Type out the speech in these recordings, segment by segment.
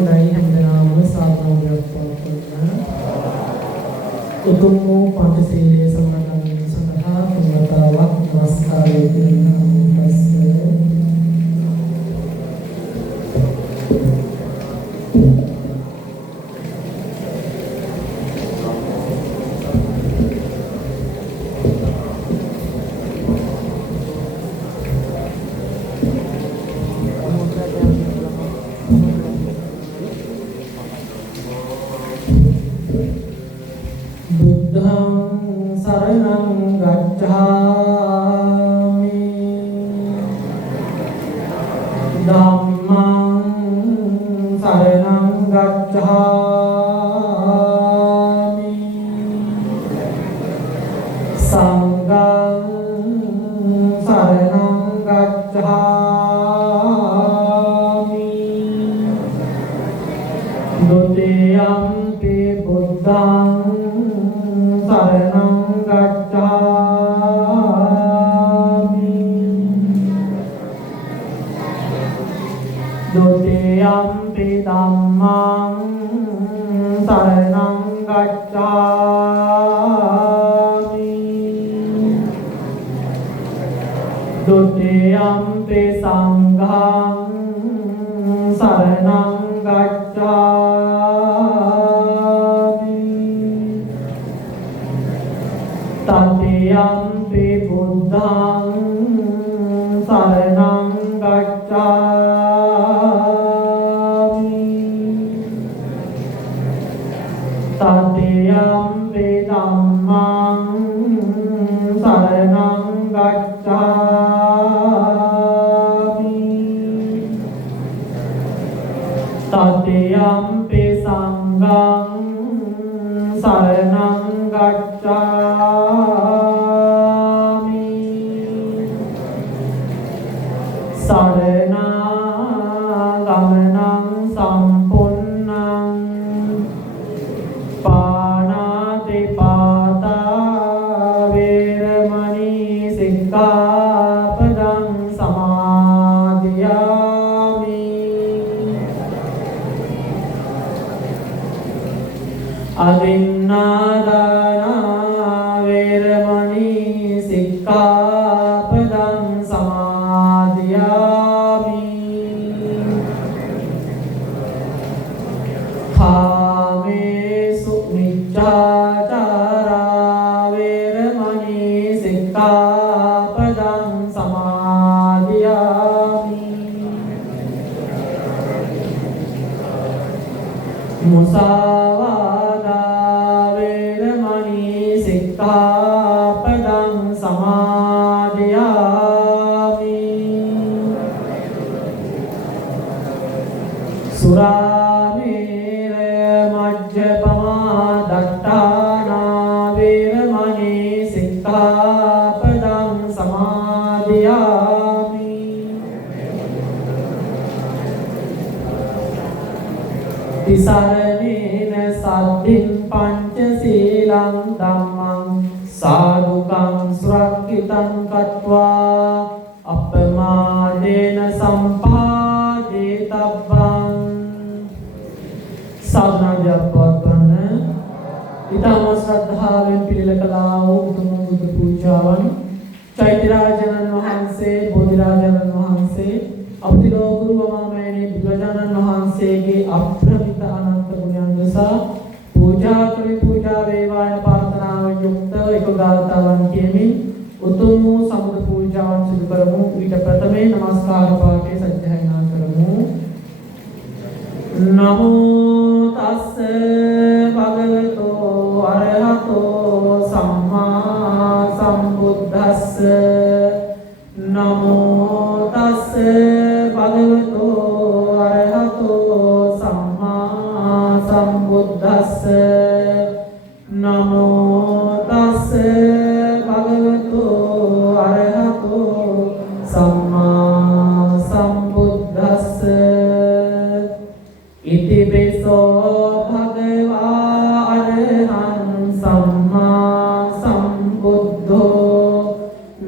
හොඳයි හැමදාම සාධාරණයක් පවත්වන්න. උතුම් වූ පංචශීලයේ සමාදන් සඳහා තුන්වතාවක් නමස්කාරය කරනවා.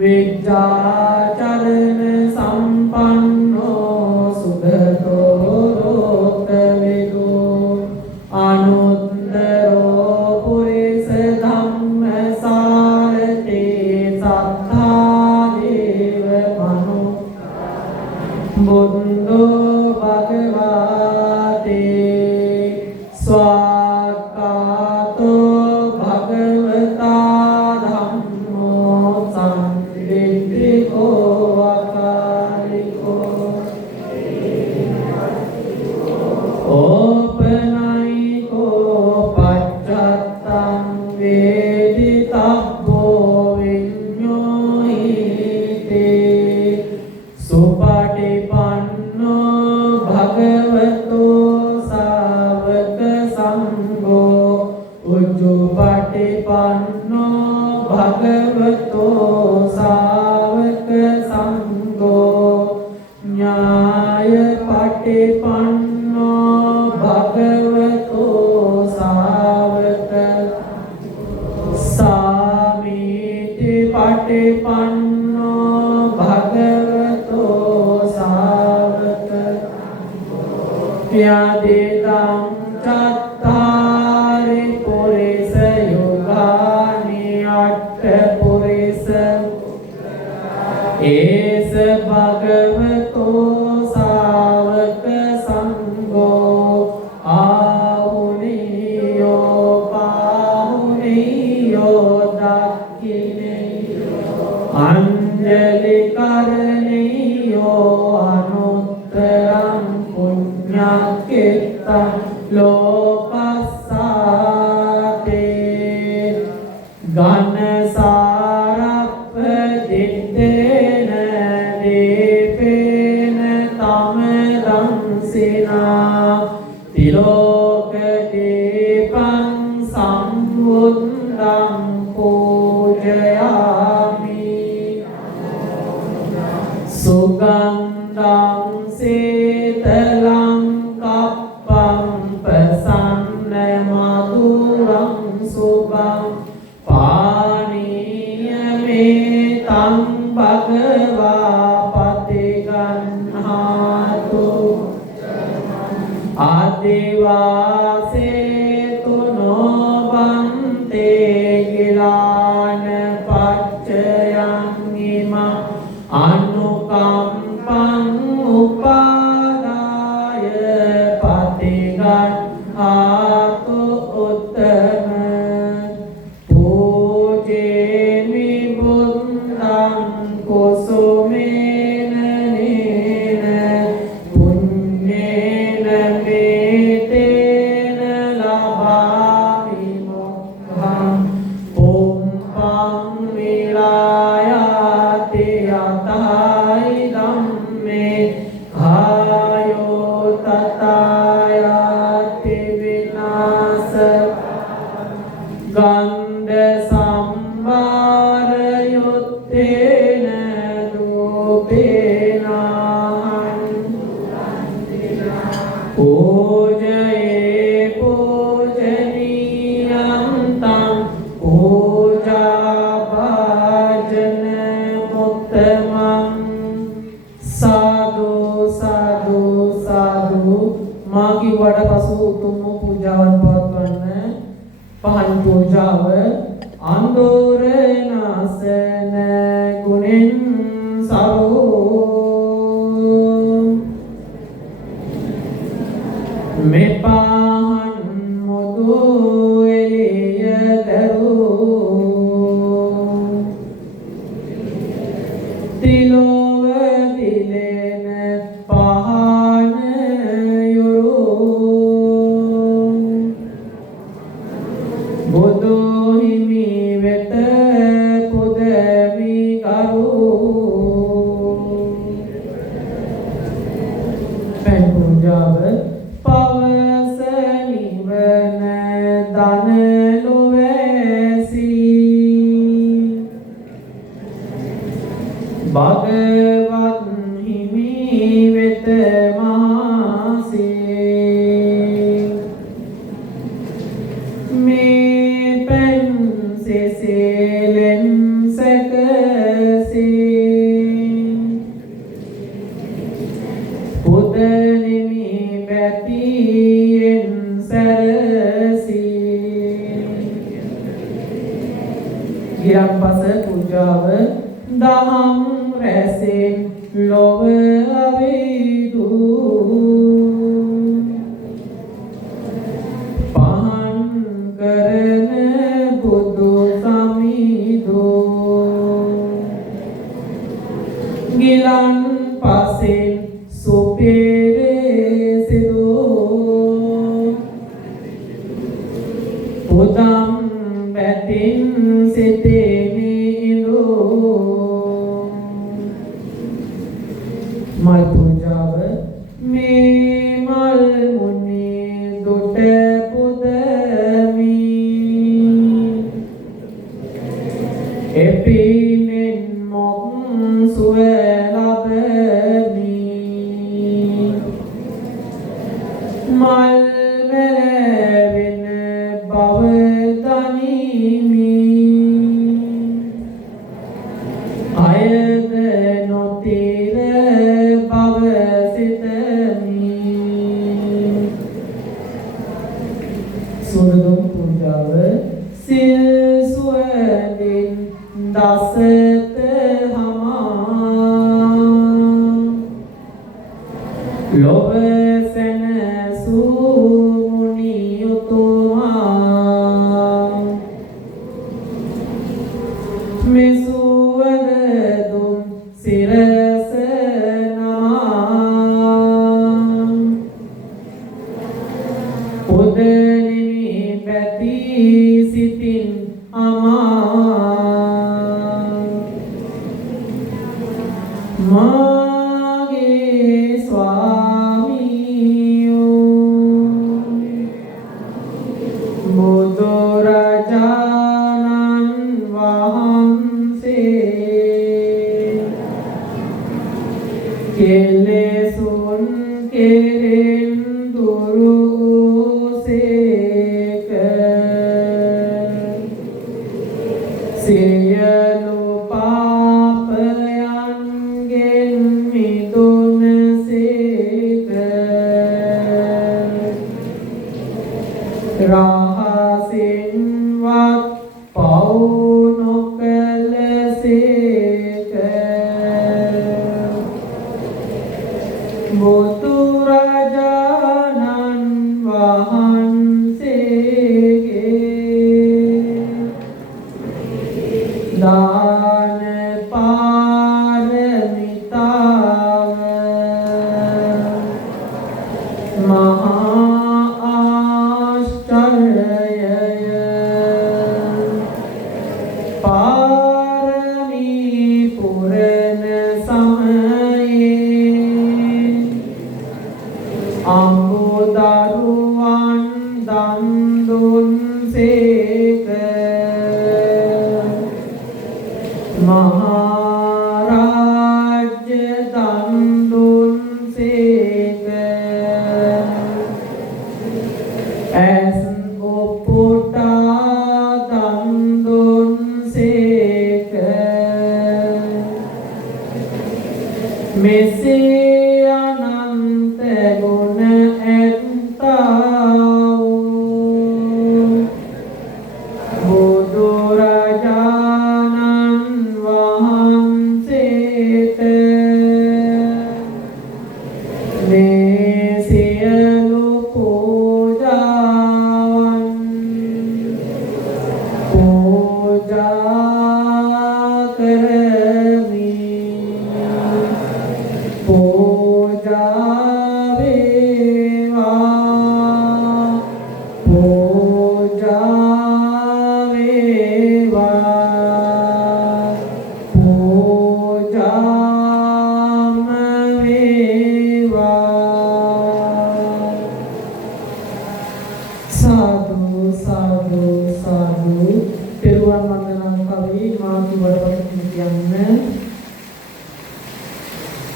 Vidyācarana sampannō sudhato loka උජුපටිපන්නෝ භගවතෝ සාවක සංඝෝ ඥාය පටිපන්නෝ භගවතෝ සාවක සාමීති පටිපන්නෝ භගවතෝ සාවක යදිදං චත්තාරි පුරිස යුගානි අට්ඨ පුරිස ඒස භගවතෝ සාවක සංඝෝ ආහුනියෝ පාහුනියෝ දක්ඛිනේයෝ අංජලි කරණියෝ අනුත්තරං පුඤ්ඤක්ඛිතං ලෝකස්සාතේ ගණසාරප්ප දිත්තේන දීපේන තමදංසිනා තිලෝක දීපං සම්බුද්ධං පූජයාමි සුගන්ධං සීතලං කප්පං පසන්න මధుරං සුභං පානීයමේතං භගවා පතිගන්හාතු ආදිවාසේතු නොබන්තේ ගිලාන පච්චයං ඉමං අනුකම්පං උපාදාය පතිගන්හාතු උත්තම පූජේමි බුද්ධං කුසුමේන නේන පුඤ්ඤේන මේතේන ලබාමි මොක්ඛං පුම්පං විරායාති යතයි ධම්මේ ආයෝ තතයති විනාස ගන්ධ සම්භාර යුත්තේන රූපේනං පූජයේ පූජනීයං තං පූජා භාජන මුත්තමං සාදු සාදු සාදු මාගේ වඩ පසු උතුම් පූජාවන් පවත්වන්න පහන් පූජාව අන්දෝරනාසන ගුණෙන් සරෝ මෙපහන් මුදු එළිය දරූ තිලෝව දිලෙන පහන යුරු බුදු හිමි වෙත පුදවි කරු පැන් පූජාව පවස නිවන දන ලොවැසි භගවත් හිමි වෙත මහසේ මේ පැන් සෙසෙලෙන් සැකසේ පුදනිමි බැතියෙන් සැරසී ගිරම්පස පූජාව දහම් රැසෙන් ලොව අවිදු පහන් කරන බුදු සමිදු ගිලන් පසෙන් සුපිරේ සිදු පුදම් බැතින් සිතේනි ඉඳු මල් පූජාව මේ මල් මුනි දුට පුදමි එපිනෙන් මොක් සුව ලබමි මල් වැවෙන බව දනිමි අයද නොතිර බව සිතමි සුදුම් පූජාව සිල් සුවඳින් දසත හමා ලොව සැනසූ මුනියුතුමා මෙසුවද දුම් සිරස නමා උදනිමි පැති සිතින් මාගේ ස්වාමියෝ බුදුරජාණන් වහන්සේ කෙලෙසුන් කෙරෙන් දුරු සේක සියලු පාපයන්ගෙන් මිදුණසේක රහසින්වත් පව් නොකළසේක බුදුරජාණන් වහන්සේගේ දාන පාරමිතාව මහා ආශ්චර්යය පාරමී පුරණ සමයේ අඹදරුවන් දන් දුන්සේක මහරාජ්‍ය දන් දුන්සේක ඇස් ඔපුටා දන් දුන්සේක මෙසේ අනන්ත ගුණ ඇත්තා වූ බුදුරජාණන් වහන්සේට මේ සියලු පූජාවන් පූජා කරමි පූජා වේවා පූජා වේවා පූජාම වේවා සාදු සාදු සාදු පෙරුවන් වන්දනා කවි මාතු වඩපත් කියන්න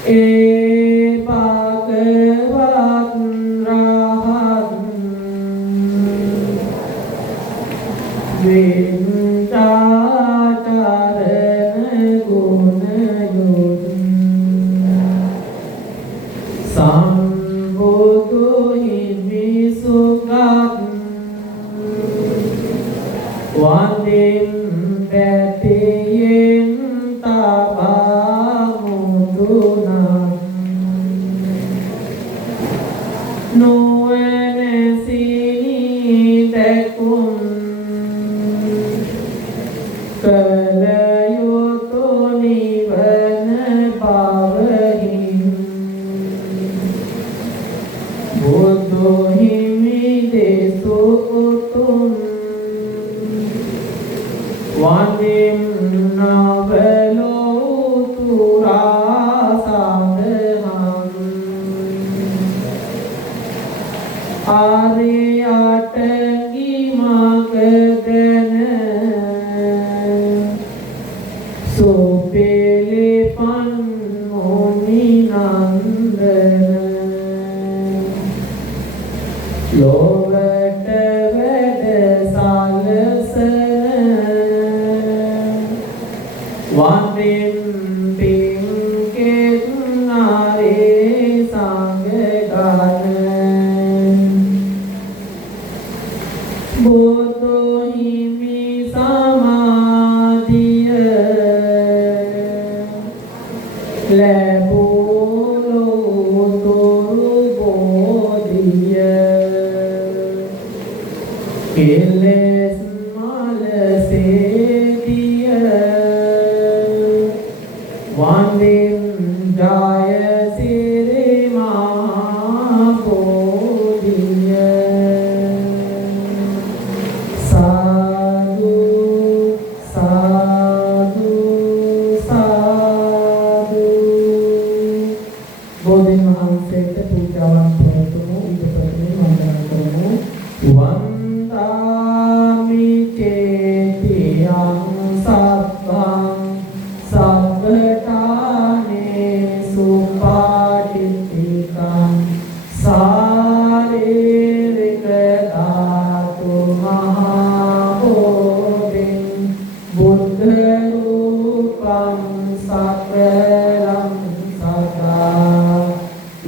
ඒ භගවත් රහත් විඤ්ඤාචරණ ගුණ යොත් සම්බුදු හිමි සුගත් වන්දින් පැතියෙන් තබා මුදුනා නොවනසිනි දැකුම් කල යුතු නිවන බවහින් බුදු හිමි දෙසු උතුම් වන්දින් නවලෝ තුරා සඳහන් ආර්යයට ගිමගදන වන්දින් පින්කෙත් නාරේ සංඝගණ බුදු හිමි සමාධිය ලැබුණු බෝධිය කෙලෙස් මලසේදිය වන්දින් ජය සිරි මහා බෝධිය සාදු සාදු සාදු බෝධින් වහන්සේට පූජාවන් කරතුමු ඊට පස්සේ වන්දනා කරමු වන්දාමි චේතියං සබ්බං සබ්බතානේ සුපාටිතිකං සාරේරික ධාතු මහා බෝධින් බුද්ධ රූපං සකලං සදා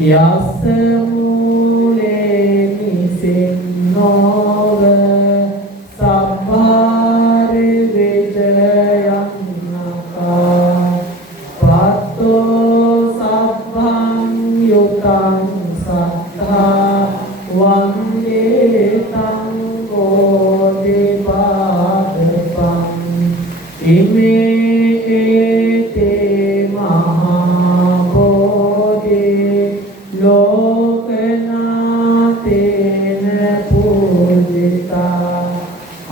යස්ස මූලේ නිසින්නෝව සබ්බාරි විජයං නකා පත්තෝ සබ්බං යුතං සත්තා වන්දේතං කෝටිපාදපං ඉමේ ඒතේ මහා බෝධි ලෝකනාතේන පූජිතා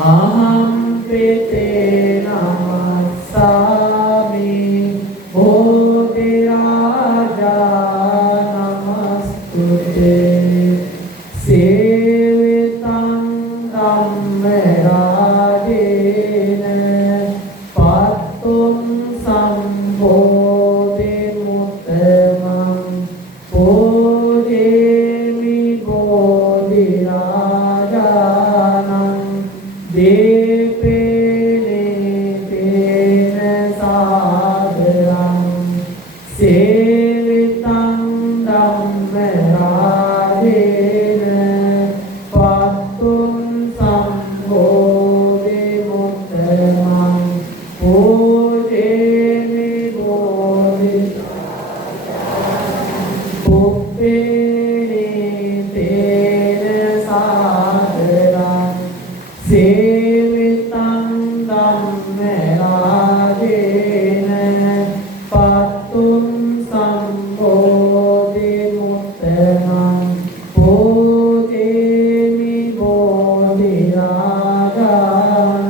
අහං පිතේ නමස්සාමි බෝධි රාජා නමස්තුතේ සේවිතං ධම්ම රාජේන පත්තුං සම්බෝධි මුත්තමං බෝධේමි බෝධි රාජානං දේපේනේ තේන සාදරං සේවිතං ධම්ම රාජේන පත්තුං සම්බෝධි මුත්තමං බෝධේමි බෝධි පුප්පේනේ තේන සාදරං සේවිතං ධම්ම රාජේන පත්තුං සම්බෝධි මුත්තමං බෝධේමි බෝධි රාජානං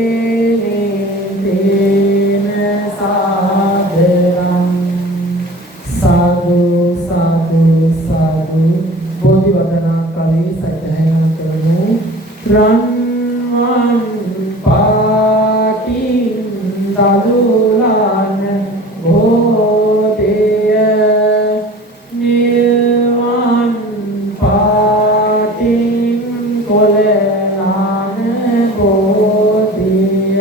උදකේනේ තේන සාදරං සාදු සාදු සාදු බෝධි වදනා කලී සත්‍යයන් කරමු රන්වන් පාටින් දලුලාන බෝධිය නිර්වාණ පාටින් කොලනාන බෝධිය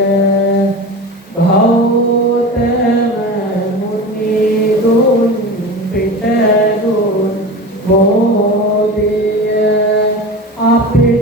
ගෞතම මුනි ගුණ පිටගුණ බෝධිය අපේ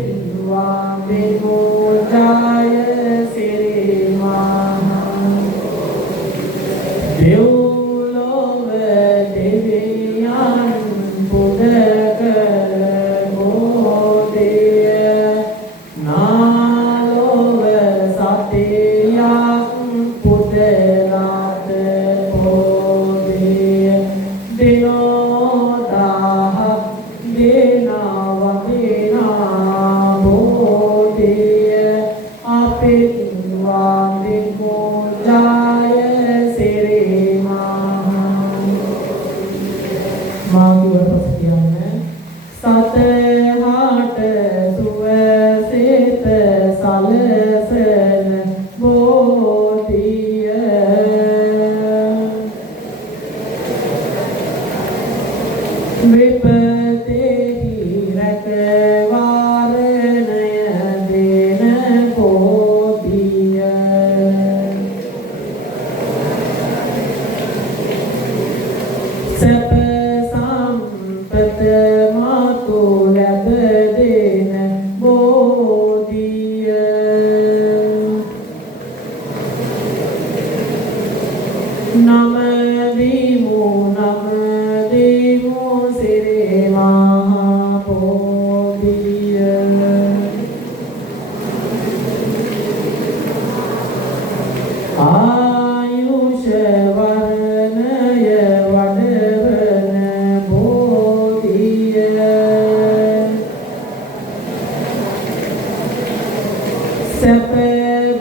සැප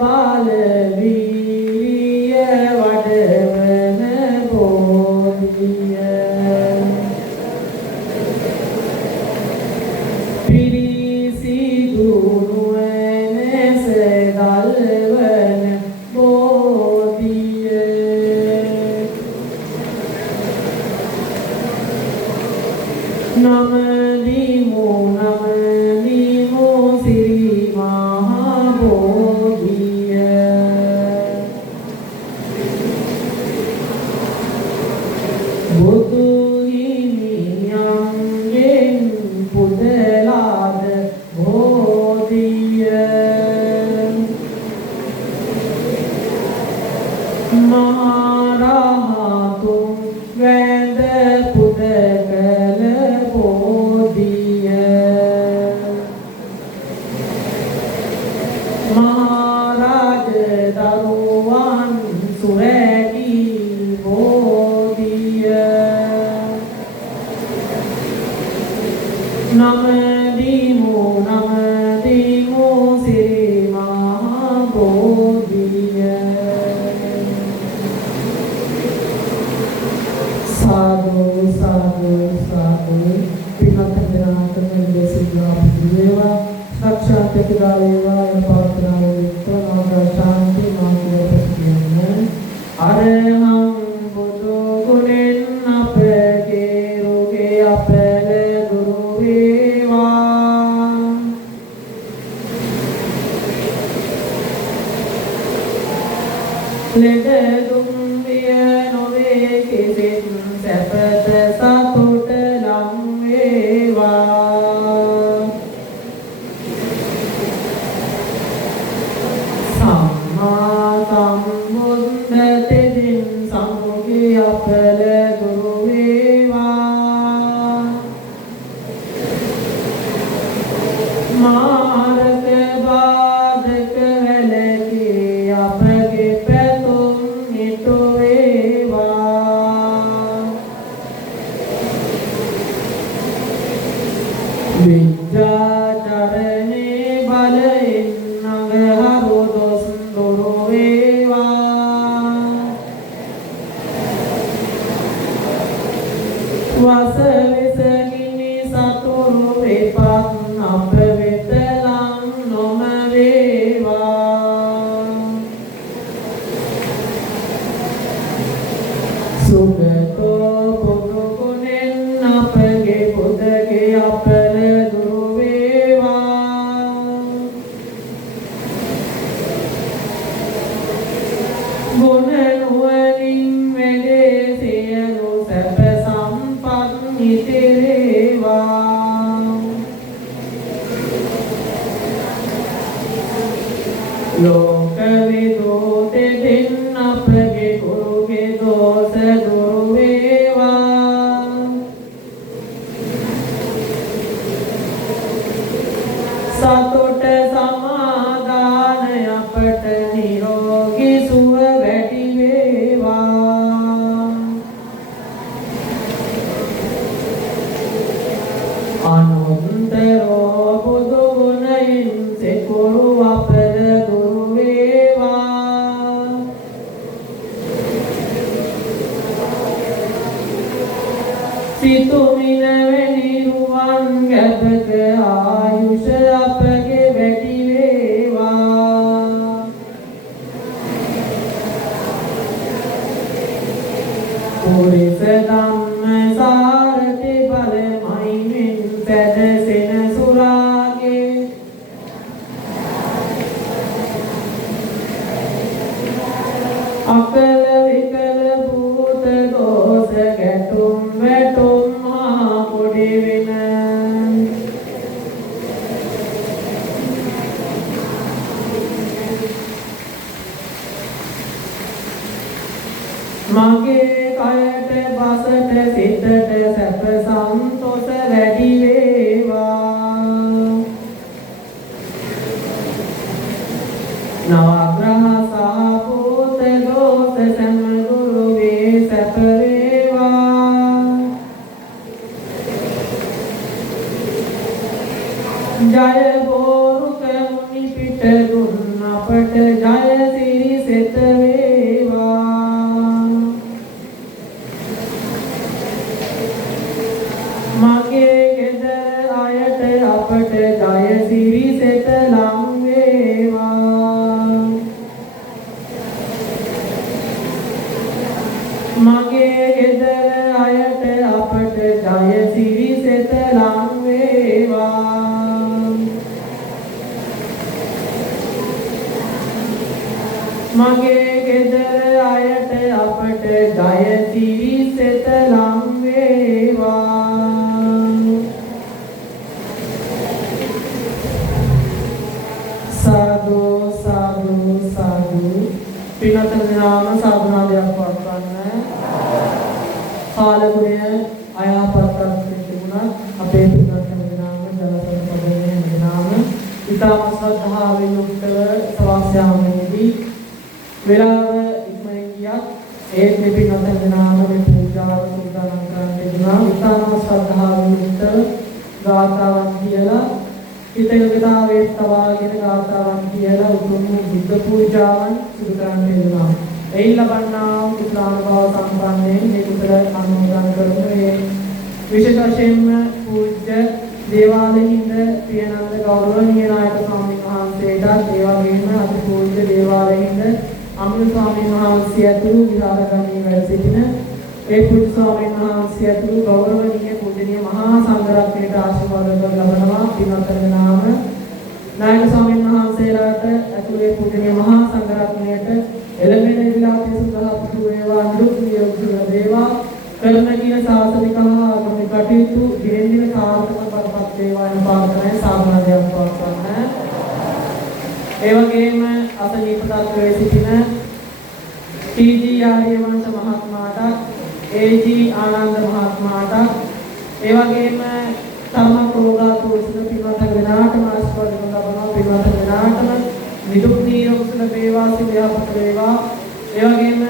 බාල වීරිය වඩවන බෝධිය පිරිසිදු නුවණැස දල්වන බෝධිය නමදිමු සිරි මහා බෝධිය බුදු හිමියන්ගෙන් පුදලාද බෝධිය මහරහතුන් වැඳ පුද කළ බෝධිය මහරජ දරුවන් සුරැකී බෝධිය නමදිමු සිරි මහා බෝධිය සාදු සාදු සාදු පින්වත් දෙනාට මේ සිද්ධා වේවා සක්ෂාත් වේවා ප්‍රාර්ථනා වේවා ශාන්ති මාර්ගයෙන් අරහං බුදු ගුණෙන් අපගේ රෝගේ අපල දුරු වේවා ලෙඩ දුම් විය නොවේ කිසිත් සැපත සතුට ලං වේවා සම්මා සම්බුද්ධ තෙදින් සම්මුඛී අපල දුරු වේවා මාරක බාධක වැළකී අපගේ පැතුම් නිතු වේවා විද්‍යාචරණේ බලයෙන් නගහරු දොස් දුරු වේවා වස විසගිනි සතුරු වෙපත් අප වෙත ලං නොම වේවා සුගතෝ බුදු ගුණෙන් අපගේ බුදගේ අපල දුරු වේවා ගුණ නුවණින් වැඩේ සියලු සැප සම්පත් නිතරේවා ලෝක විදෝතෙන් අපගේ ගුරුගේ දෝෂ දුරු වේවා සතුට සමාදාන අපට නිරෝගී සුව වැඩි වේවා අනුන්තරෝ බුදු ගුණයෙන් සෙකුරු අපල දුරු වේවා සිතුමින වැනි රුවන් ගැබක ආයුෂ අපගේ වැඩි වේවා පුරිස ධම්ම සාරති බලමයින් පැදසෙන සුරාගේ අකල විකල භූත දෝෂ ගැටුම් වැටුම් මහා පොඩි වෙන මගේ කයට බසට සිතට සැප සන්තෝෂ වැඩි වේවා නවග්‍රහ සාපෝත දෝෂ සම දුරු වේ සැප වේවා ජය බෝරුක මුනි පිට දුන් අපට ජය සිරි සෙත වේවා මගේ ගෙදර අයට අපට ජය සිරි සෙත ලං වේවා මගේ ගෙදර අයට අපට ජය සිරි සෙත ලං වේවා මගේ ගෙදර අයට අපට ජය සිරි සෙත ලං වේවා සාදු සාදු සාදු පින්වත්නි නාම සාධනාදයක් වත්වන්න කාලගුණය අයහපත් තිබුණා අපේ පින්වත්නි නාම ජලසන පදයේ නාම ඊටම ශ්‍රද්ධාවෙන් යුක්තව සවාස්යාමේදී වෙලාව ඉක්මනින් ගියත් ඒ පින්වත්නි නාම මේ පූජාව සූදානම් කරන්න තිබුණා ඊටම ශ්‍රද්ධාවෙන් යුක්තව ගාථාවන් කියලා හිතේකතාවේ තවාගෙන ගාථාවන් කියලා උතුම් බුද්ධ පූජාවන් සිදු කරන්න තිබුණා ඒ ලබන්නා කුසලානුභව සම්පන්නයෙන් මේ කුසල අනුමෝදන් කරමු මේ විශේෂ වශයෙන්ම පූජ්‍ය දේවාලහිඳ පියනන්ද ගෞරවනීය නායක ස්වාමීන් වහන්සේට ඒ වගේම අති පූජ්‍ය දේවාලහිඳ අමිල ස්වාමීන් වහන්සේ ඇතුළු විහාරගණී වැඩ සිටින ඒ පූජ්‍ය ස්වාමීන් වහන්සේ ඇතුළු ගෞරවනීය පූජනීය මහා සංඝරත්නයට ආශිර්වාද ලබනවා පින්වත්නි නාම නායක ස්වාමීන් වහන්සේලාට ඇතුළේ පූජනීය මහා සංඝරත්නයට එළඹෙන විලාපයේ සුභාපතු වේවා නිරුක් නියෝග්‍ය වේවා කරන කියන සාසනික හා ආගමික කටයුතු දිනෙන් දින සාර්ථක කරපත් වේවා යන ප්‍රාර්ථනාවෙන් සාධනාවක් පවත්වන්න. ඒ වගේම අසනීප තත්ත්වයේ සිටින ටී.ජී. ආර්යවංශ මහත්මයාට ඒ.ජී. ආනන්ද මහත්මයාට ඒ වගේම තම ප්‍රෝගාතුසින පින්වත් වෙනාටම ආශිර්වාද ලබනවා පින්වත් වෙනාටම නිදුක් නිරෝගී සුව වේවා සියපත් වේවා ඒ වගේම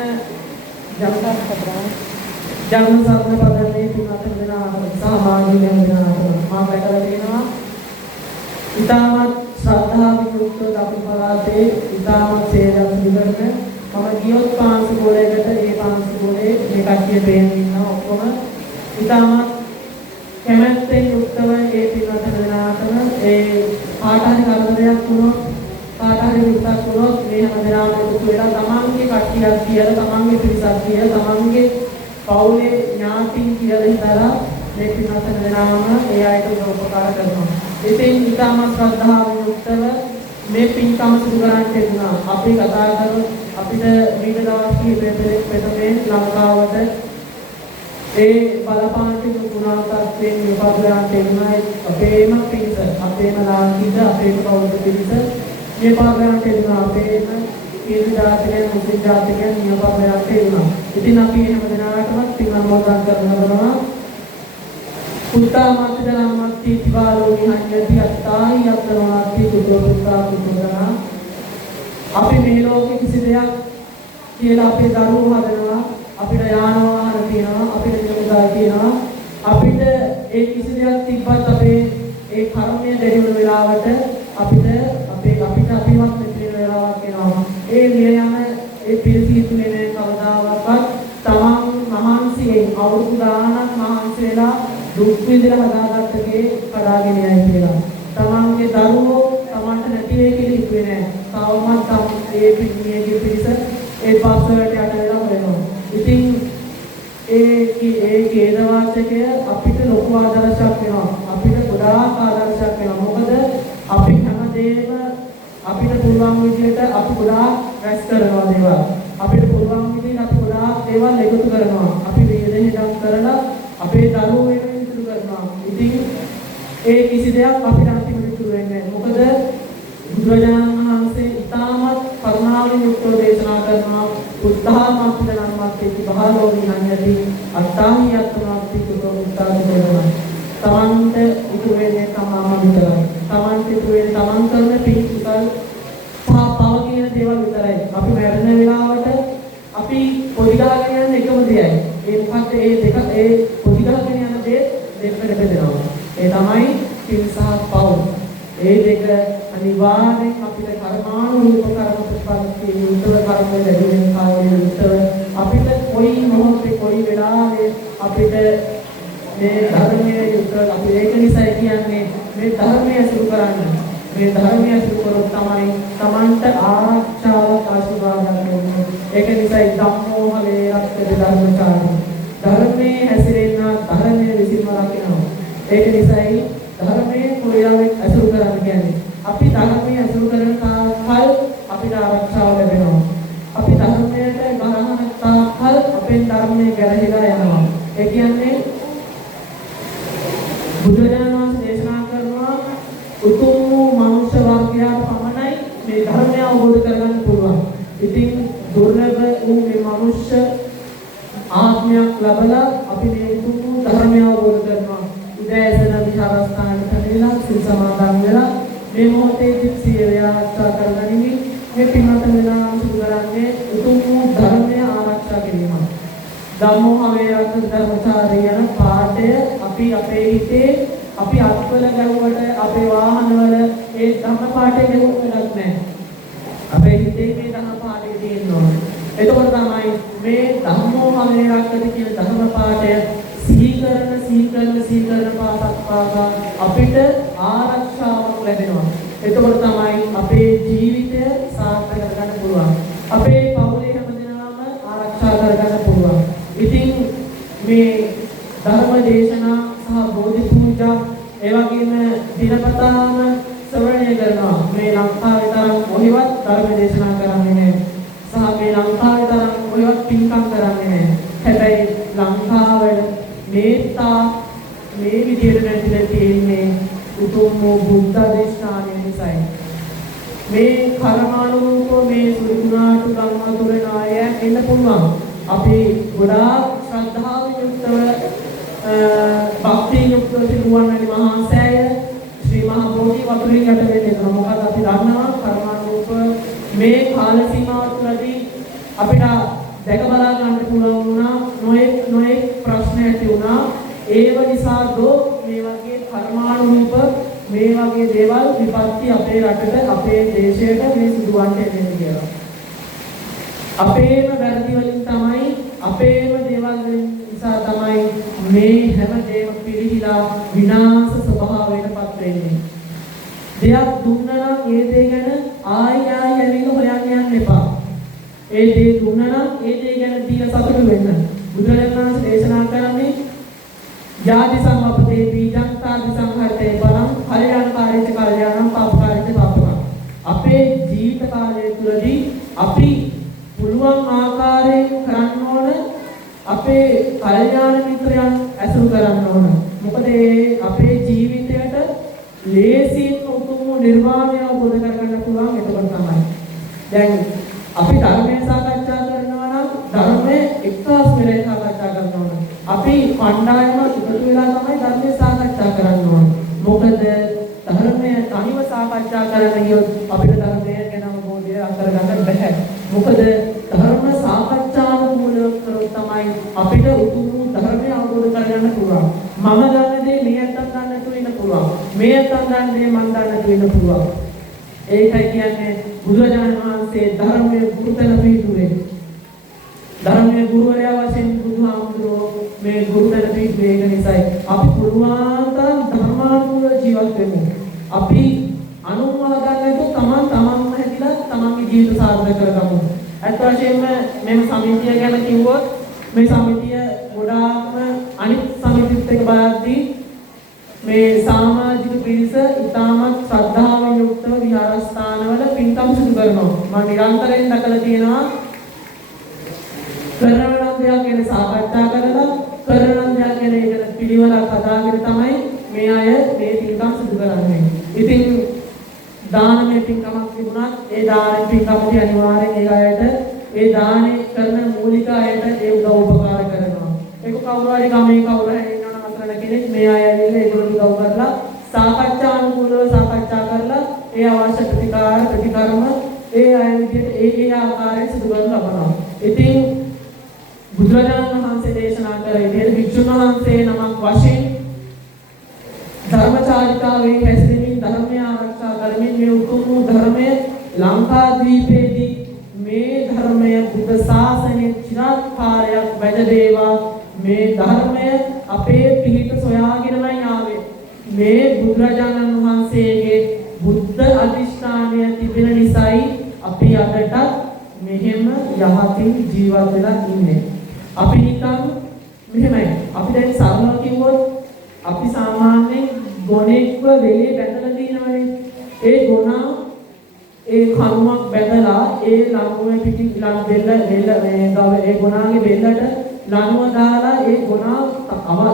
ජනසත්න පදන්නේ පින්වත් වෙනාට සහභාගී වෙනාට මා දැකලා තියෙනවා ඊටමත් ශ්‍රද්ධාවෙන් යුක්තව අපි පලාතේ ඊටමත් සේවයක් සිදුකරන මම ගියොත් පාංශ ගෝලයකට ඒ පාංශ ගෝලේ මේ කට්ටිය ප්‍රේම ඉන්නවා ඔක්කොම ඊටමත් කැමැත්තෙන් යුක්තව ඒ පින්වත් වෙනාටම ඒ පාඨාන කරදරයක් වුණොත් පාඨාන විස්තර වුණොත් මේ හැමදේම එකතු වෙලා තමන්ගේ කට්ටියක් කියලා තමන්ගේ පිරිසක් කියලා තමන්ගේ පවුලේ ඥාතින් කියලා හිතලා මේ පින්වත් වෙනාම ඒ අයට උපකාර කරනවා ඉතින් ඊටම ශ්‍රද්ධාවෙන් යුක්තව මේ පින්කම සිදු කරන්න තිබුණා අපි කතා කරමු අපිට විවිධ දවස් කිහිපයකට පෙරේ ලංකාවට ඒ බලපාන ගුණාත්මකයෙන් විපාකයන් දෙන්නයි අපේම පිරිස අපේම ලාංකික අපේම කවුරුද පිරිස මේ පාගයන් දෙන්නා අපේම කීර්ති ජාතිකයන් මුස්ලිම් ජාතිකයන් නියපබයන් දෙන්නා ඉතින් අපි හැමදෙනාටම පින් අනුමෝදන් කරනවා පුත්තාමත් ජනමත් තිබාලෝ විහඤ්ඤති අත්තායි අත්තරවාති කුතුපුත්තා කුතුදනා අපි මේ ලෝකේ කිසි දෙයක් කියලා අපේ දරුවෝ හදනවා අපිට යාන වාහන තියෙනවා අපිට ජීවිතය තියෙනවා අපිට ඒ කිසි දෙයක් තිබ්බත් අපේ ඒ කර්මය දෙවි වෙන වෙලාවට අපිට අපිවත් මෙතන වෙලාවක් එනවා ඒ මිය යන ඒ පිරිසි තුනේ නේ කවදාවත් තමන් මහන්සියෙන් අවුරුදු ගාණක් මහන්සි වෙලා දුක් විඳලා හදාගත්තගේ කඩාගෙන යයි කියලා තමන්ගේ දරුවෝ තමන්ට නැති වෙයි කියලා හිතුවේ නෑ තවමත් ඒ පිරිමියගේ පිරිස ඒ පස්සට යට වෙලා වෙනවා ඉතින් ඒ කේදවාචකය අපිට ලොකු ආදර්ශයක් වෙනවා අපිට ගොඩාක් ආදර්ශයක් වෙනවා මොකද අපි හැමදේම අපිට පුළුවන් විදිහට අපි ගොඩාක් රැස් කරනවා දේවල් අපිට පුළුවන් විදිහට අපි ගොඩාක් දේවල් එකතු කරනවා අපි වේදෙහිදම් කරලා අපේ දරුවෝ වෙනුවෙන් ඉතුරු කරනවා ඉතින් ඒ කිසි දෙයක් අපිට අන්තිමට ඉතුරු වෙන්නේ නැහැ මොකද බුදුරජාණන් වහන්සේ ඉතාමත් කරුණාවෙන් යුක්තව දේශනා කරනවා උත්තාමත් ධනම්මත් බහලෝ විහඤ්ඤති අත්තාහි අත්මත්ති කුතෝ උත්තාදි වෙනවා තමන්ට ඉතුරු වෙන්නේ තමම විතරයි තමන්ට ඉතුරු වෙන්නේ තමන් කරන පින් කුසල් පව කියන දේවල් විතරයි අපි මරණ වෙලාවට අපි පොඩි ගහගෙන යන එකම දෙයයි ඒ මොකක්ද ඒ දෙක ඒ පොඩි ගහගෙන යන දේ දෙකට බෙදෙනවා ඒ තමයි පින් සහ පව ඒ දෙක අනිවාර්යෙන් අපිට කර්මා රූප කර්ම ප්‍රතිපatti උත්තර කර්ම ලැබෙන කාලයේ උත්තර අපිට කොයි මොහොතේ කොයි වෙලාවේ අපිට මේ ධර්මයේ උත්තර අපි ඒක නිසා කියන්නේ මේ ධර්මය අසුරු කරන්න මේ ධර්මය අසුරු කරොත් තමයි Tamanට ආරක්ෂාවක් ආශිර්වාදයක් වෙන්නේ. ඒක නිසා ධම්මෝ හලේ රක්කද ධර්මචාරී ධර්මයේ හැසිරෙන්න ධර්මයේ විසින්ම රකින්නවා. ඒක නිසායි ධර්මයේ කොයිලාවෙත් අසුරු කරන්න කියන්නේ. අපි ධර්මයේ අසුරු කරන කාල අපිට ආරක්ෂාව ලැබෙනවා. අපි ධර්මයට ගරහන තාකල් අපේ ධර්මයේ ගැලහිලා යනවා. ඒ කියන්නේ බුදුරජාණන් වහන්සේ දේශනා කරනවා උතුම් වූ මනුෂ්‍ය වර්ගයාට පමණයි මේ ධර්මය අවබෝධ කරගන්න පුළුවන්. ඉතින් දුර්ලභ වූ මේ මනුෂ්‍ය ආත්මයක් ලැබලා අපි මේ උතුම් වූ ධර්මය අවබෝධ කරනවා. උදෑසන විහාරස්ථානට වෙලා සිල් සමාදන් වෙලා මේ මොහොතේදී සියය ආරක්ෂා කරගනිමින් මේ පින්වත් වෙනා සුදු කරන්නේ උතුම් වූ ධර්මය ආරක්ෂා කිරීම. ධම්මෝ හවේරත් ධර්මචාරී යන පාඩය අපි අපේ හිතේ අපි අත්වල ගැවුවට අපේ වාහනවල ඒ ධම්ම පාඩේ ගෙවුවට වැඩක් නැහැ. අපේ හිතේ මේ ධම්ම පාඩේ තියෙනවා. එතකොට තමයි මේ ධම්මෝ හවේරත් කියන ධර්ම පාඩය සීකරන පාසා අපිට ආරක්ෂාවක් ලැබෙනවා. එතකොට තමයි අපේ ජීවිතය සාර්ථක කරගන්න පුළුවන්. අපේ පවුලේ හැමදෙනාම ආරක්ෂා කරගන්න පුළුවන්. ඉතින් මේ ධර්ම දේශනා සහ බෝධි පූජා ඒ වගේම දිනපතාම ශ්‍රවණය කරනවා. මේ ලංකාවේ තරම් මොහිවත් ධර්ම දේශනා කරන්නේ නැහැ. සහ මේ ලංකාවේ තරම් මොහිවත් පින්කම් කරන්නේ නැහැ. හැබැයි ලංකාවේ මේ විදියට නැතිලා තියෙන්නේ උතුම් වූ බුද්ධ දේශනාවෙ නිසායි. මේ කර්මානුරූප මේ සුදුනාට ගම්මතුරේ නායයන් එන්න පුළුවන්. අපි ගොඩාක් ශ්‍රද්ධාවෙන් යුක්තව භක්තියෙන් යුක්තව සිරුවන්නනි මහා සෑය ශ්‍රී මහා බෝධි වතුරින් යට වෙන්නේ. මොකද අපි දන්නවා කර්මානුරූප මේ කාල සීමාව තුළදී අපිට දැක බලා ගන්න පුළුවන් වුණා නොඑක් ප්‍රශ්න ඇති වුණා. ඒව නිසා දෝ මේ වගේ කර්මානුරූප මේ වගේ දේවල් විපත්ති අපේ රටට අපේ දේශයට මේ සිදුවන්න එන්නේ කියලා. අපේම වැරදි වලින් තමයි අපේම දේවල් නිසා තමයි මේ හැම දෙයක්ම පිළිහිලා විනාශ ස්වභාවයටපත් වෙන්නේ. දෙයක් දුන්නා නම් ඒ දේ ගැන ආයි ඇවිල්ලා හොයන්න යන්න එපා. ඒ දේ දුන්නා නම් ඒ දේ ගැන දීලා සතුටු වෙන්න. බුදුරජාණන් වහන්සේ දේශනා කරන්නේ ජාති සම්පතේ බීජං තාදි සංහරතේ බලං කල්යාණකාරීච කල්යාණං පාපකාරීච පාපකං. අපේ ජීවිත කාලය තුළදී අපි පුළුවන් ආකාරයෙන් කරන්න ඕන අපේ කල්යාණ මිත්‍රයන් ඇසුරු කරන්න ඕන. මොකද අපේ ජීවිතයට ලේසියෙන් උතුම් නිර්වාණය අවබෝධ කරගන්න පුළුවන්. එතකොට තමයි දැන් අපි ධර්මය සාකච්ඡා කරනවා නම් ධර්මයේ එක්කාස් වෙලා සාකච්ඡා කරනවා. අපි කණ්ඩායම එකතු වෙලා තමයි ධර්මය සාකච්ඡා කරන්න ඕනේ. මොකද ධර්මය තනිව සාකච්ඡා කරන්න ගියොත් අපිට ධර්මය ගැන අවබෝධය අත්කරගන්න බැහැ. මොකද ධර්ම සාකච්ඡානුකූලව කරොත් තමයි අපිට උතුම් ධර්මය අවබෝධ කරගන්න පුළුවන්. මම දන්න දේ මෙයන්ට ගන්න තු වෙන්න පුළුවන්. මෙයන්ට ගන්න දේ මම දන්න තු වෙන්න පුළුවන්. ඒකයි කියන්නේ බුදුරජාණන් වහන්සේ ධර්මයේ ගුරුතන පිළිතුරේ. ධර්මයේ ගුරුවරයා වශයෙන් බුදුහාමුදුරුවෝ මේ ගුරුතන පිළිතුරේ ඒක නිසායි අපි පුළුවන් තරම් ධර්මානුකූල ජීවත් වෙමු. අපි අනුමත ගන්නට තමන්ම හැදිලා තමන්ගේ ජීවිත සාර්ථක කරගමු. අත් වශයෙන්ම මේ සමිතිය ගැන කිව්වොත් මේ සමිතිය ගොඩාක්ම අනිත් සමිතිත් එක්ක බලද්දී මේ සමාජික පිරිස ඉතාමත් ශ්‍රද්ධාවෙන් යුක්තව විහාරස්ථානවල පින්කම් සිදු කරනවා. මම නිරන්තරයෙන් දැකලා තියෙනවා කරන දෙයක් ගැන සාකච්ඡා කරලා කරන දෙයක් ගැන ඒක පිළිවෙලක් හදාගෙන තමයි මේ අය මේ පින්කම් සිදු කරන්නේ. ඉතින් දානමය පින්කමක් තිබුණත් ඒ දාන පින්කමදී අනිවාර්යෙන් ඒ අයට ඒ දානේ කරන මූලික අයට ඒ උදව් උපකාර කරනවා. ඒක කවුරු හරි ගමේ කවුරු හරි ඉන්නවනම් අතන කෙනෙක් මේ අය ඇවිල්ලා ඒගොල්ලෝ උදව් කරලා සාකච්ඡානුකූලව සාකච්ඡා කරලා ඒ අවශ්‍ය ප්‍රතිකර්ම ඒ අය විදිහට ඒ ආකාරයෙන් සිදු කරන ලබනවා. ඉතින් බුදුරජාණන් වහන්සේ දේශනා කළ විදිහට වික්ෂුන් වහන්සේ නමක් වශයෙන් ධර්මචාරිකාවේ හැසිරෙමින් ධර්මය ආරක්ෂා කරමින් මේ උතුම් ධර්මය ලංකාද්වීපයේදී මේ ධර්මය බුද්ධ ශාසනයේ චිරාත් කාලයක් වැඩදේවා මේ ධර්මය අපේ පිහිට සොයාගෙනමයි ආවේ මේ බුදුරජාණන් වහන්සේගේ බුද්ධ අධිෂ්ඨානය තිබෙන නිසායි අපි අදටත් මෙහෙම යහතින් ජීවත් වෙලා ඉන්නේ අපි නිකන් මෙහෙමයි අපි දැන් සරලව කිව්වොත් අපි සාමාන්‍යයෙන් ගොනෙක්ව වෙලේ බැඳලා දිනවනේ ඒ ගොනා ඒ කර්මයක් බැඳලා ඒ ලණුවේ පිටින් බෙල්ල මේ ගව ඒ ගොනාගේ බෙල්ලට ලණුව දාලා ඒ ගොනා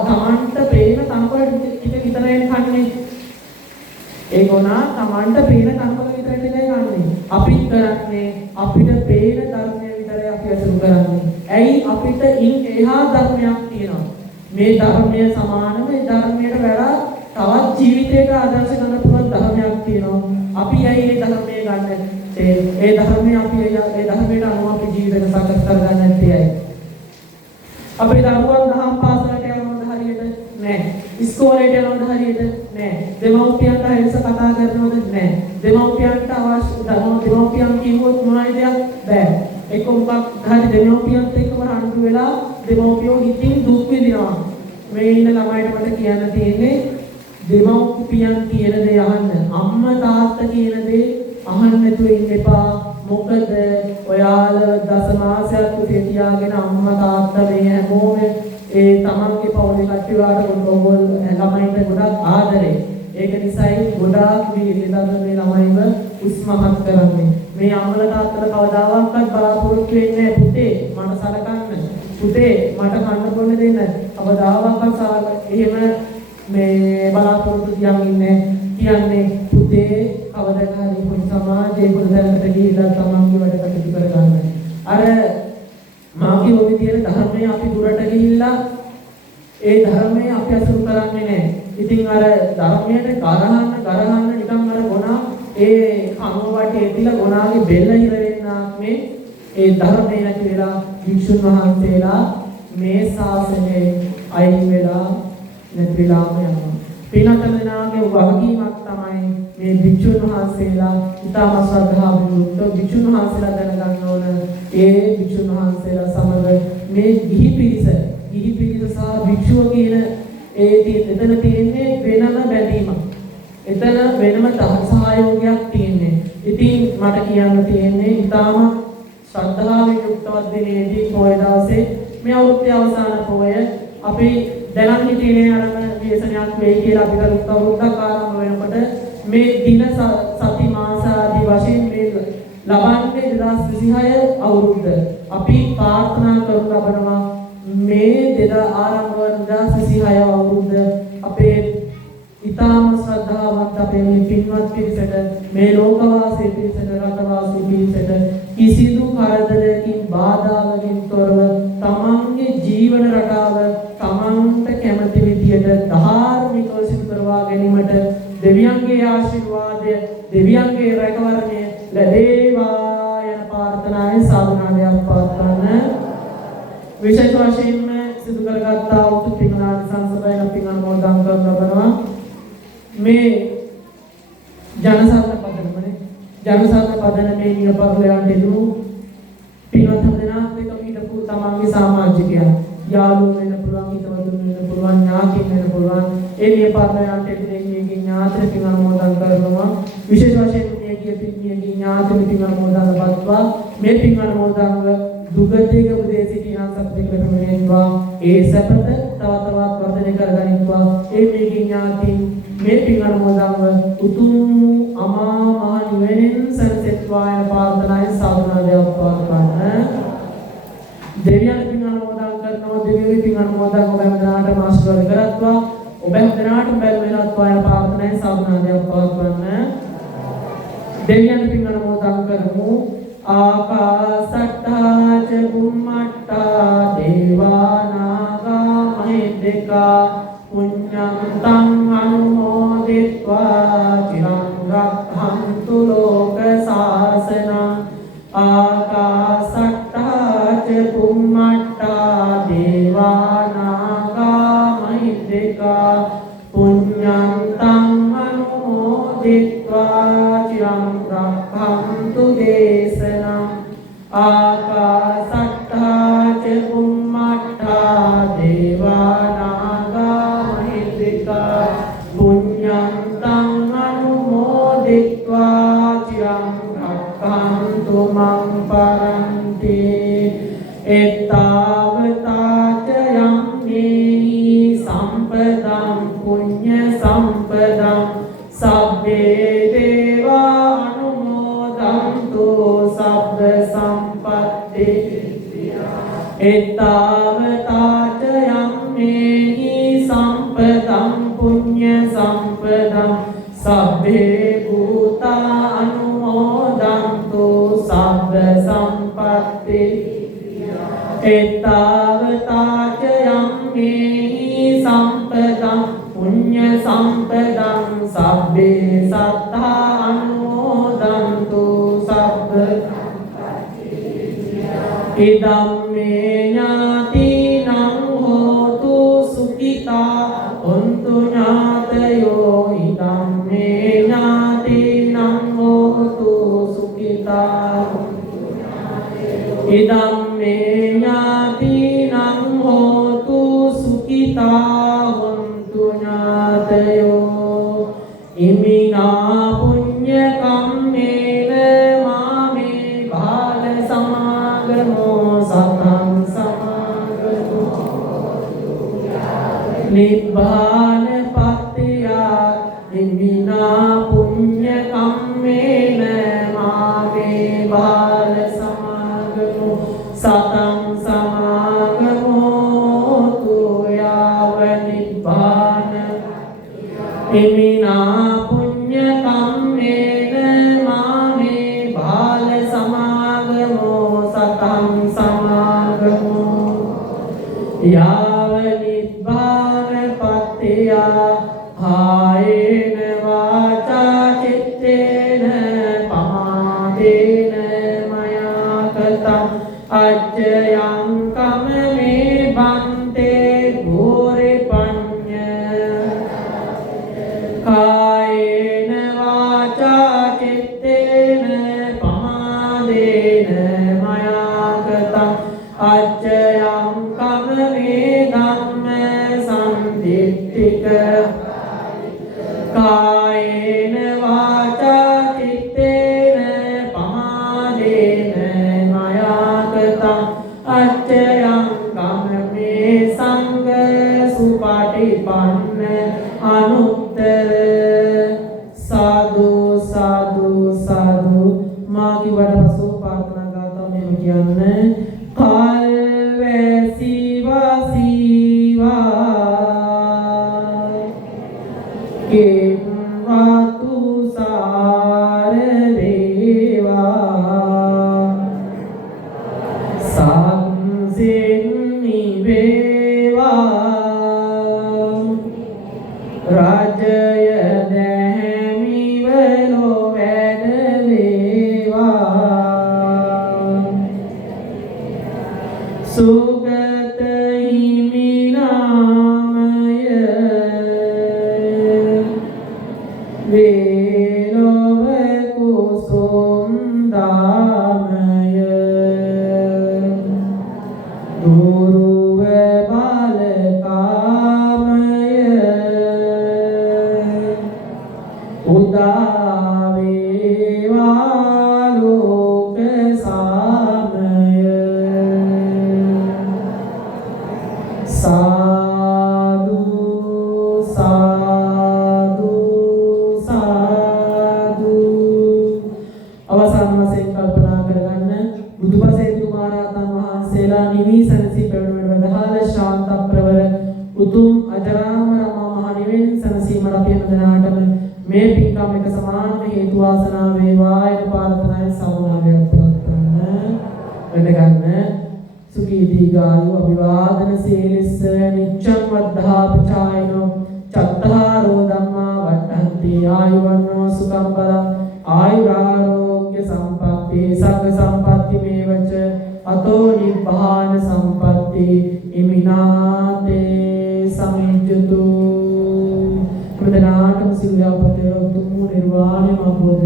තමන්ට ප්‍රේම තනකොළ ටික විතරයි කන්නේ ඒ ගොනා තමන්ට ප්‍රේම තනකොළ විතරයි කන්නේ අපිත් කරන්නේ අපිට ප්‍රේම ධර්මය විතරයි අපි අසුරු කරන්නේ ඇයි අපිට ඉන් එහා ධර්මයක් තියෙනවා මේ ධර්මයේ සමානම ඒ ධර්මයට වඩා තවත් ජීවිතයක ආදර්ශ ගන්න පුළුවන් ධර්මයක් තියෙනවා අපි ඇයි මේ ධර්මය ගන්න ඒ ධර්මය අපි ඒ ධර්මයට අනුව අපි ජීවිතේ සකස් කරගන්න නැත්තේ ඇයි අපේ දරුවන් දහම් පාසලට යනවද හරියට නැහැ ඉස්කෝලේට යනවද හරියට නැහැ දෙමව්පියන්ට හැල්ස කතා කරනවද නැහැ දෙමව්පියන්ට අවශ්‍ය දෙමව්පියන් කිව්වොත් මොනවද දෙයක් බෑ ඒක උඹක් හරි දෙමව්පියන්ට එක්කම රණ්ඩු වෙලා දෙමව්පියෝ හිතින් දුක් විඳිනවා මේ ඉන්න ළමයිට මට කියන්න තියෙන්නේ දෙමව්පියන් කියන දේ අහන්න අම්මා තාත්තා කියන දේ අහන්න නැතුව ඉන්න එපා මොකද ඔයාලා දස මාසයක් පුතේ තියාගෙන අම්මා තාත්තා මේ හැමෝම ඒ තමන්ගේ පවුලේ කට්ටියට ළමයින්ට ගොඩක් ආදරේ ඒක නිසායි ගොඩාක් මේ ළමයිව උස්මහත් කරන්නේ මේ අම්මලා තාත්තලා කවදාවත් බලාපොරොත්තු වෙන්නේ නැහැ පුතේ මට සලකන්න පුතේ මට කන්න බොන්න දෙන්න කවදාවත් එහෙම මේ බලාපොරොත්තු තියන්නේ කියන්නේ පුතේ කවදාද හරි පොඩි සමාජයේ පොඩකට ගිහිල්ලා තමන්ගේ වැඩ කටයුතු කරගන්න. අර මාගේ ඔය විදියට ධර්මයේ අපි දුරට ගිහිල්ලා ඒ ධර්මයේ අපි අසුරු කරන්නේ නැහැ. ඉතින් අර ධර්මයට ගරහන්න නිකන් අර ගොනා ඒ කනුව වටේ තියලා ගොනාගේ බෙල්ල හිර වෙන්නාක් මේ ඒ ධර්මයේ නැති වෙලා වික්ෂුන් වහන්සේලා මේ ශාසනයේ අයින් වෙලා නැතිලාම යනවා. පිනතනනාගේ වගකීමක් තමයි මේ වික්ෂුන් වහන්සේලා ඉතාම ශ්‍රද්ධාවෙන් යුක්ත වික්ෂුන් වහන්සේලා දැනගන්න ඕන ඒ වික්ෂුන් වහන්සේලා සමග මේ ගිහි පිරිස සහ වික්ෂුව කියන එතන තියෙන්නේ වෙනම බැඳීමක්. එතන වෙනම සහයෝගයක් තියෙන්නේ. ඉතින් මට කියන්න තියෙන්නේ ඉතාම ශ්‍රද්ධාවෙන් යුක්තවත් දිනේදී පොය දවසේ මේ අවුරුද්දේ අවසාන පොය අපි දැනන් හිටියේ අරම විශේෂණයක් වෙයි කියලා අපි කරුණාවක් ආරම්භ වෙනකොට මේ දින සති මාස ආදී වශයෙන් මේ ලබන්නේ 2026 අවුරුද්ද අපි ප්‍රාර්ථනා කරන ලබනවා මේ ආරම්භ වන 2026 අවුරුද්ද අපේ ඊටම ශ්‍රද්ධාවන්ත අපේ මේ පින්වත් පිරිසට මේ ලෝකවාසී පිරිසට රටවාසී පිරිසට කිසිදු කරදරයකින් බාධාවකින් තොරව තමන්ගේ ජීවන රටාව තමන්ට කැමති විදියට ධාර්මිකව සිදු කරවා ගැනීමට දෙවියන්ගේ ආශිර්වාදය දෙවියන්ගේ රැකවරණය ලැබේවා යන ප්‍රාර්ථනාවෙන් සාදුනාදයක් පවත්වන්න විශේෂ වශයෙන්ම සිදු කරගත්තා වූ පින්නාද සංසදයෙන් පින් අනුමෝදන් කර ලබනවා මේ ජනසත්ත්ව පදන මේ නියපරලයන්ට එළු පින්වත් දෙනාත් එක්ක හිටපු තමන්ගේ සමාජිකයන් යාළුවෝ වෙන්න පුළුවන් හිතවතුන් වෙන්න පුළුවන් ඥාතීන් වෙන්න පුළුවන් ඒ නියපරලයන්ට එළෙන්නේ ඥාතීන් පින් අනුමෝදන් කරනවා විශේෂ වශයෙන් මේ ඥාතීන් පින් අනුමෝදන් ලබත්වා මේ පින් අනුමෝදන්ව දුගතික උදේ සිටින සත්‍ය ක්‍රමයෙන්වා ඒ සපත තව තවත් වර්ධනය කරගනිත්වා ඒ මේ ඥාතීන් මේ පින් අනුමෝදන්ව උතුම් අමා මහ නිවෙනින් සැනසෙත්වා යන ප්‍රාර්ථනාවෙන් සාදුනාදයක් පවත්වන්න දෙවියන් පින් අනුමෝදන් කරනවා දෙවියන් පින් අනුමෝදන් ඔබ හැමදාට ආශිර්වාද කරත්වා ඔබ හැමදාට බැල් වෙනත්වා යන ප්‍රාර්ථනාවෙන් සාදුනාදයක් පවත්වන්න දෙවියන් පින් අනුමෝදන් කරමු ආකාසට්ටා ච බුම්මට්ටා දේවානාගා මහිද්దికා පුඤ්ඤං තං අනුමෝදිत्वा චිරං රක්ඛන්තු ලෝක සාසනං ආකාසට්ටා ච බුම්මට්ටා දේවානාගා මහිද්దికා පුඤ්ඤං තං අනුමෝදිत्वा චිරං රක්ඛන්තු දේශනං ආකාසට්ඨා ච බුම්මට්ඨා දේවානාගා මහිද්దికා පුඤ්ඤං තං අනුමෝදිत्वा චිරං රක්ඛන්තු මං පරන්ති එත්තාවතාච යම්මේහි සම්පදං පුඤ්ඤ සම්පදං සබ්බේ දේවා අනුමෝදන්තු සබ්බ සම්පත්ති එත්තාවතාච යම්මේහි සම්පදං පුඤ්ඤ සම්පදං සබ්බේ භූතා අනුමෝදන්තු සබ්බ සම්පත්ති එත්තාවතාච යම්මේහි සම්පදං පුඤ්ඤ සම්පදං සබ්බේ සත්තා අනුමෝදන්තු සබ්බ ඉදම්මේ ඥාතිනං හෝතු සුඛිතා හොන්තු ඥාතයෝ ඉදම්මේ ඥාතිනං හෝතු සුඛිතා ඉදම්මේ ඥාතිනං හෝතු සුඛිතා හොන්තු ඥාතයෝ ඉමිනා පුඤ්ඤ කම්මේන මාමේ බාල සමාගමෝ සතං සමාගමෝ නිබ්බාන පත්තිය ඉමිනා පුඤ්ඤ කම්මේන මාමේ බාල සතං සමාගමෝ තුයාව නිබ්බාන ඉමිනා පුඤ්ඤ කම්මේන මාමේ බාල සමාගමෝ සතං සමාගමෝ යාව නිබ්බාන පත්තිය ආයේන වාචා චිත්තේන පමාදේන අච්චයං කමනේ බන්තේ භූරි පඤ්ඤ කායේන වාචා චිත්තේන පමාදේන මයාකතං අච්චයං කමනේ ධම්ම සම්දිට්ඨික කායේන වාචා චිත්තේන පමාදේන අච්චයං කම්මේ සංඝ සුපටිපන්න අනුත්තර සාදු සාදු සාදු මාගේ වඩපසු ප්‍රාර්ථනා ගාථා මෙහෙම කියන්නේ කල්වැසි වසීවා කෙම්වතු සාර වේවා සංසින්නි වේවා රාජය දැහැමි වලෝ වැඩ වේවා සුගත හිමිනාමය වේලොව කුසුම් දාමය දුරුව බලකාමය උදා වේවා ලෝක සාමය සාදු සාදු සාදු අවසන් වශයෙන් කල්පනා කරගන්න බුදුපසේ තුමාරාතන් වහන්සේලා නිවිසනසි පැවැත්වෙන වදාළ ශාන්ත ප්‍රවර උතුම් අජරාමර මහ නිවෙන් සනසීම අපේ මදනාටම මේ පින්කම් එක සමාන හේතු වාසනා වේවා යන ප්‍රාර්ථනාවෙන් සමුනාවයක් පවත්වන්න වෙනගන්න සුඛී දීඝායු අභිවාදන සීලස්ස නිච්ඡං වද්ධාපචායනෝ චත්තාරෝ ධම්මා වඩ්ඩන්ති ආයුවන්නෝ සුඛං බලං ආයුරාරෝග්‍ය සම්පatti සග්ග සම්පatti මේවච අතෝ නිබ්බාන සම්පatti ඉමිනාතේ සමිජ්ජතු ප්‍රදනාටම සිව්‍යාපතේ උතුම් නිර්වාණය අවබෝධ